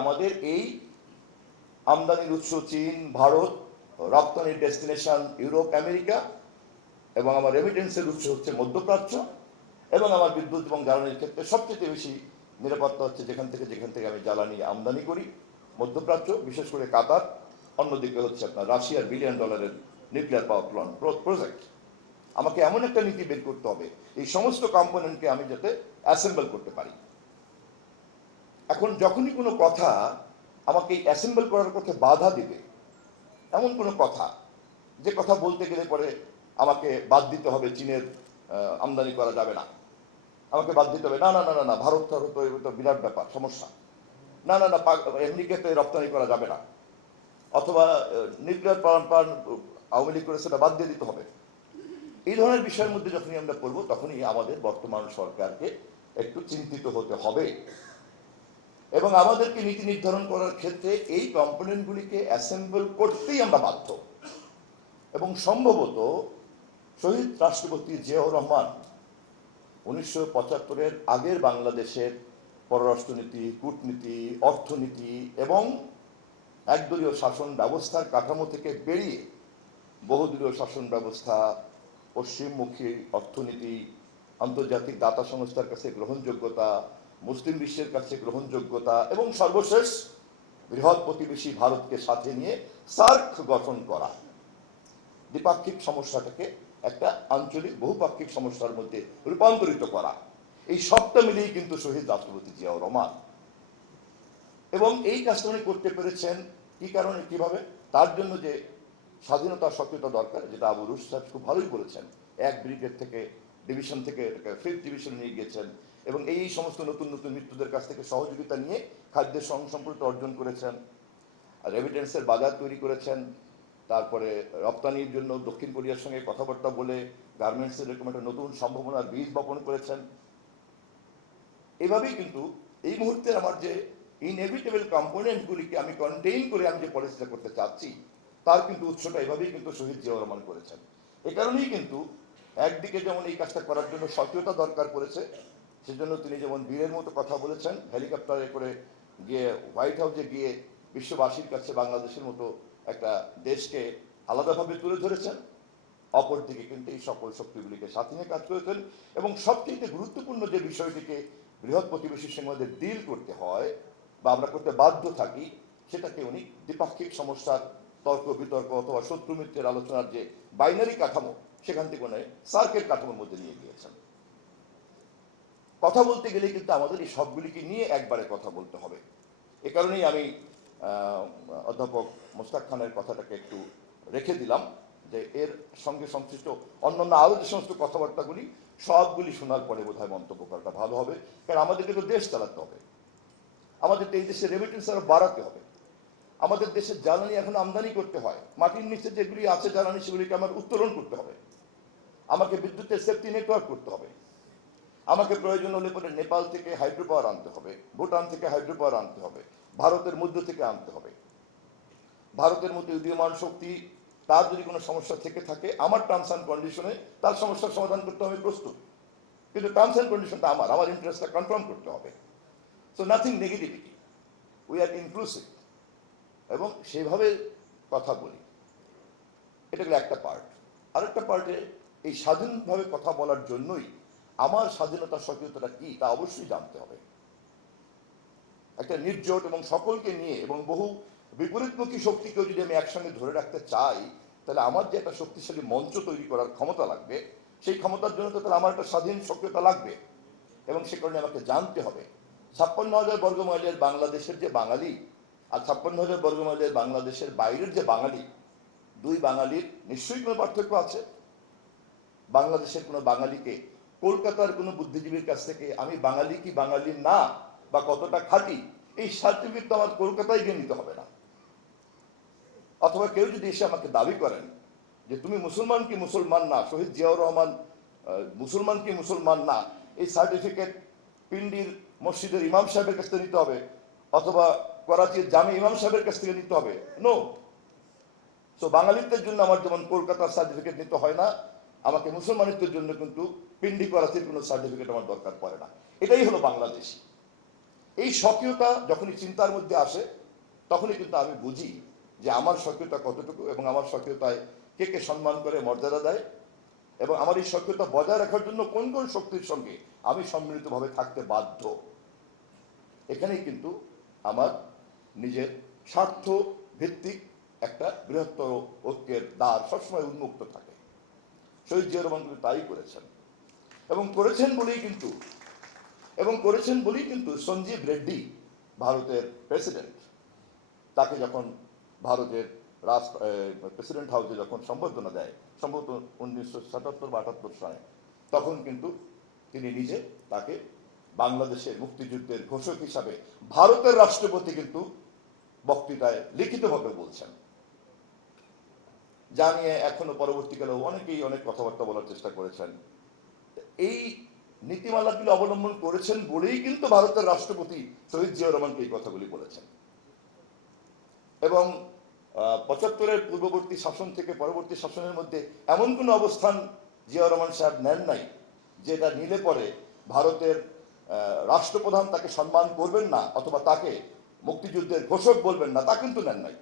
আমাদের এই আমদানির উৎস চীন, ভারত, রপ্তানির ডেস্টিনেশন ইউরোপ, আমেরিকা, এবং আমার রেমিটেন্সের উৎস হচ্ছে মধ্যপ্রাচ্য, এবং আমার বিদ্যুৎ এবং জ্বালানির ক্ষেত্রে সবচেয়ে বেশি নিরাপত্তা হচ্ছে যেখান থেকে আমি জ্বালানি আমদানি করি, মধ্যপ্রাচ্য, বিশেষ করে কাতার। অন্যদিকে হচ্ছে আপনার রাশিয়ার $1 billion nuclear power plant project. আমাকে এমন একটা নীতি বের করতে হবে এই সমস্ত কম্পোনেন্টকে আমি যাতে অ্যাসেম্বল করতে পারি। এখন যখনই কোনো কথা আমাকে অ্যাসেম্বল করার পথে বাধা দিবে, এমন কোনো কথা যে কথা বলতে গেলে পরে আমাকে বাদ দিতে হবে, চীনের আমদানি করা যাবে না, আমাকে বাদ দিতে হবে, না না না না না ভারত তো বিরাট ব্যাপার, সমস্যা, না না না আমেরিকাতে রপ্তানি করা যাবে না, অথবা নিউক্লিয়ার প্ল্যান্ট আওয়ামী লীগ করে সেটা বাদ দিয়ে দিতে হবে। এই ধরনের বিষয়ের মধ্যে যখনই আমরা পড়বো তখনই আমাদের বর্তমান সরকারকে একটু চিন্তিত হতে হবে, এবং আমাদেরকে নীতি নির্ধারণ করার ক্ষেত্রে এই কম্পোনেন্টগুলিকে অ্যাসেম্বল করতেই আমরা বাধ্য। এবং সম্ভবত শহীদ রাষ্ট্রপতি জিয়াউর রহমান 1975-এর আগের বাংলাদেশের পররাষ্ট্রনীতি, কূটনীতি, অর্থনীতি এবং একদলীয় শাসন ব্যবস্থার কাঠামো থেকে বেরিয়ে বহুদলীয় শাসন ব্যবস্থা, পশ্চিমমুখী অর্থনীতি, আন্তর্জাতিক দাতা সংস্থার কাছে গ্রহণযোগ্যতা, মুসলিম বিশ্বের কাছে গ্রহণযোগ্যতা, এবং সর্বশেষ বৃহৎ প্রতিবেশী ভারতকে সাথে নিয়ে সার্ক গঠন করা, দ্বিপাক্ষিক সমস্যাটাকে একটা আঞ্চলিক বহুপাক্ষিক সমস্যার মধ্যে রূপান্তরিত করা, এই সবটা মিলেই কিন্তু শহীদ রাষ্ট্রপতি জিয়াউর রহমান। এবং এই কাজটা উনি করতে পেরেছেন কি কারণে, কিভাবে? তার জন্য যে স্বাধীনতা সক্রিয়তা দরকার, যেটা আবু রুশ সাহেব খুব ভালোই বলেছেন, এক ব্রিগেড থেকে ডিভিশন থেকে 5th ডিভিশন নিয়ে গিয়েছেন, এবং এই সমস্ত নতুন নতুন মৃত্যুদের কাছ থেকে সহযোগিতা নিয়ে খাদ্যের সম্পর্ক অর্জন করেছেন, রেমিটেন্সের বাজার তৈরি করেছেন, তারপরে রপ্তানির জন্য দক্ষিণ কোরিয়ার সঙ্গে কথাবার্তা বলে গার্মেন্টসের এরকম একটা নতুন সম্ভাবনার বীজ বপন করেছেন। এভাবেই কিন্তু এই মুহূর্তে আমার যে ইনএভিটেবল কম্পোনেন্টগুলিকে আমি কন্টেইন করে আমি যে পলিসিটা করতে চাচ্ছি, তার কিন্তু উৎসটা এভাবেই কিন্তু শহীদ জিয়াউর রহমান করেছেন। এ কারণেই কিন্তু একদিকে যেমন এই কাজটা করার জন্য সক্রিয়তা দরকার পড়েছে, সেজন্য তিনি যেমন বীরের মতো কথা বলেছেন, হেলিকপ্টারে করে গিয়ে হোয়াইট হাউসে গিয়ে বিশ্ববাসীর কাছে বাংলাদেশের মতো একটা দেশকে আলাদাভাবে তুলে ধরেছেন, অপরদিকে কিন্তু এই সকল শক্তিগুলিকে সাথে নিয়ে কাজ করেছেন। এবং সবচেয়ে গুরুত্বপূর্ণ যে বিষয়টিকে বৃহৎ প্রতিবেশীর সঙ্গে আমাদের ডিল করতে হয় বা আমরা করতে বাধ্য থাকি, সেটাকে উনি দ্বিপাক্ষিক সমস্যার তর্ক বিতর্ক অথবা শত্রু মিত্রের আলোচনার যে বাইনারি কাঠামো, সেখান থেকে উনি সার্কের কাঠামোর মধ্যে নিয়ে গিয়েছেন। কথা বলতে গেলে কিন্তু আমাদের এই সবগুলিকে নিয়ে একবারে কথা বলতে হবে। এ কারণেই আমি অধ্যাপক মোস্তাক খানের কথাটাকে একটু রেখে দিলাম, যে এর সঙ্গে সংশ্লিষ্ট অন্যান্য আরও যে সমস্ত কথাবার্তাগুলি সবগুলি শোনার পরে বোধহয় মন্তব্য করাটা ভালো হবে। কারণ আমাদেরকে তো দেশ চালাতে হবে, আমাদের এই দেশের রেমিটেন্স আরও বাড়াতে হবে, আমাদের দেশের জ্বালানি এখন আমদানি করতে হয়, মাটির নিচে যেগুলি আছে জ্বালানি সেগুলিকে আমার উত্তোলন করতে হবে, আমাকে বিদ্যুতের সেফটি নেটওয়ার্ক করতে হবে, আমাকে প্রয়োজন হলে পরে নেপাল থেকে হাইড্রো পাওয়ার আনতে হবে, ভুটান থেকে হাইড্রো পাওয়ার আনতে হবে, ভারতের মধ্য থেকে আনতে হবে। ভারতের মধ্যে উদীয়মান শক্তি, তার যদি কোনো সমস্যা থেকে থাকে, আমার টার্মস অ্যান্ড কন্ডিশনে তার সমস্যার সমাধান করতে আমি প্রস্তুত, কিন্তু টার্মস অ্যান্ড কন্ডিশনটা আমার ইন্টারেস্টটা কনফার্ম করতে হবে। So nothing negativity, we are inclusive, এবং সেভাবে কথা বলি। এটা হলো একটা পার্ট। আরেকটা পার্টে এই স্বাধীনভাবে কথা বলার জন্যই আমার স্বাধীনতার সক্রিয়তাটা কি তা অবশ্যই জানতে হবে। একটা নির্জোট এবং সকলকে নিয়ে এবং বহু বিপরীতমুখী শক্তিকেও যদি আমি একসঙ্গে ধরে রাখতে চাই, তাহলে আমার যে একটা শক্তিশালী মঞ্চ তৈরি করার ক্ষমতা লাগবে, সেই ক্ষমতার জন্য তো তাহলে আমার একটা স্বাধীন সক্রিয়তা লাগবে, এবং সে কারণে আমাকে জানতে হবে 56,000 বর্গমাইলের বাংলাদেশের যে বাঙালি আর 56,000 বর্গমাইলের বাংলাদেশের বাইরের যে বাঙালি, দুই বাঙালির নিশ্চয়ই কোনো পার্থক্য আছে। বাংলাদেশের কোনো বাঙালিকে কলকাতার কোনো বুদ্ধিজীবীর কাছ থেকে আমি বাঙালি কি বাঙালি না বা কতটা খাঁটি, এই সার্টিফিকেট তো আমার কলকাতায় গিয়ে নিতে হবে না। অথবা কেউ যদি এসে আমাকে দাবি করেন যে তুমি মুসলমান কি মুসলমান না, শহীদ জিয়াউর রহমান মুসলমান কি মুসলমান না, এই সার্টিফিকেট পিন্ডির মসজিদের ইমাম সাহেবের কাছ থেকে নিতে হবে, অথবা করাচির জামে ইমাম সাহেবের কাছ থেকে নিতে হবে? নো। সো বাঙালিত্বের জন্য আমার যেমন কলকাতার সার্টিফিকেট নিতে হয় না, আমাকে মুসলমানিত্বের জন্য কিন্তু পিন্ডি করাচির কোনো সার্টিফিকেট আমার দরকার পড়ে না। এটাই হলো বাংলাদেশি। এই স্বকীয়তা যখনই চিন্তার মধ্যে আসে তখনই কিন্তু আমি বুঝি যে আমার স্বকীয়তা কতটুকু এবং আমার স্বকীয়তায় কে কে সম্মান করে, মর্যাদা দেয়, এবং আমার এই স্বকীয়তা বজায় রাখার জন্য কোন কোন শক্তির সঙ্গে আমি সম্মিলিতভাবে থাকতে বাধ্য। এখানেই কিন্তু আমার নিজের স্বার্থ ভিত্তিক একটা বৃহত্তর ঐক্যের দ্বার সবসময় উন্মুক্ত থাকে। শহীদ জিয়া রহমান কিন্তু তাই করেছেন, এবং করেছেন বলেই কিন্তু সঞ্জীব রেড্ডি, ভারতের প্রেসিডেন্ট, তাকে যখন ভারতের প্রেসিডেন্ট হাউসে যখন সম্বর্ধনা দেয়, সম্ভবত 1977 বা 78 সালে, তখন কিন্তু তিনি নিজে তাকে বাংলাদেশের মুক্তিযুদ্ধের ঘোষক হিসাবে ভারতের রাষ্ট্রপতি কিন্তু বক্তৃতায় লিখিতভাবে বলছেন, যা নিয়ে এখনো পরবর্তীকালে অনেকেই অনেক কথাবার্তা বলার চেষ্টা করেছেন। এই নীতিমালাগুলি অবলম্বন করেছেন বলেই কিন্তু ভারতের রাষ্ট্রপতি শহীদ জিয়া রহমানকে এই কথাগুলি বলেছেন। এবং 75-এর পূর্ববর্তী শাসন থেকে পরবর্তী শাসনের মধ্যে এমন কোনো অবস্থান জিয়া রহমান সাহেব নেন নাই যেটা নিলে পরে ভারতের রাষ্ট্রপ্রধান তাকে সম্মান করবেন না অথবা তাকে মুক্তিযুদ্ধের ঘোষক বলবেন না, তা কিন্তু নেন নাই।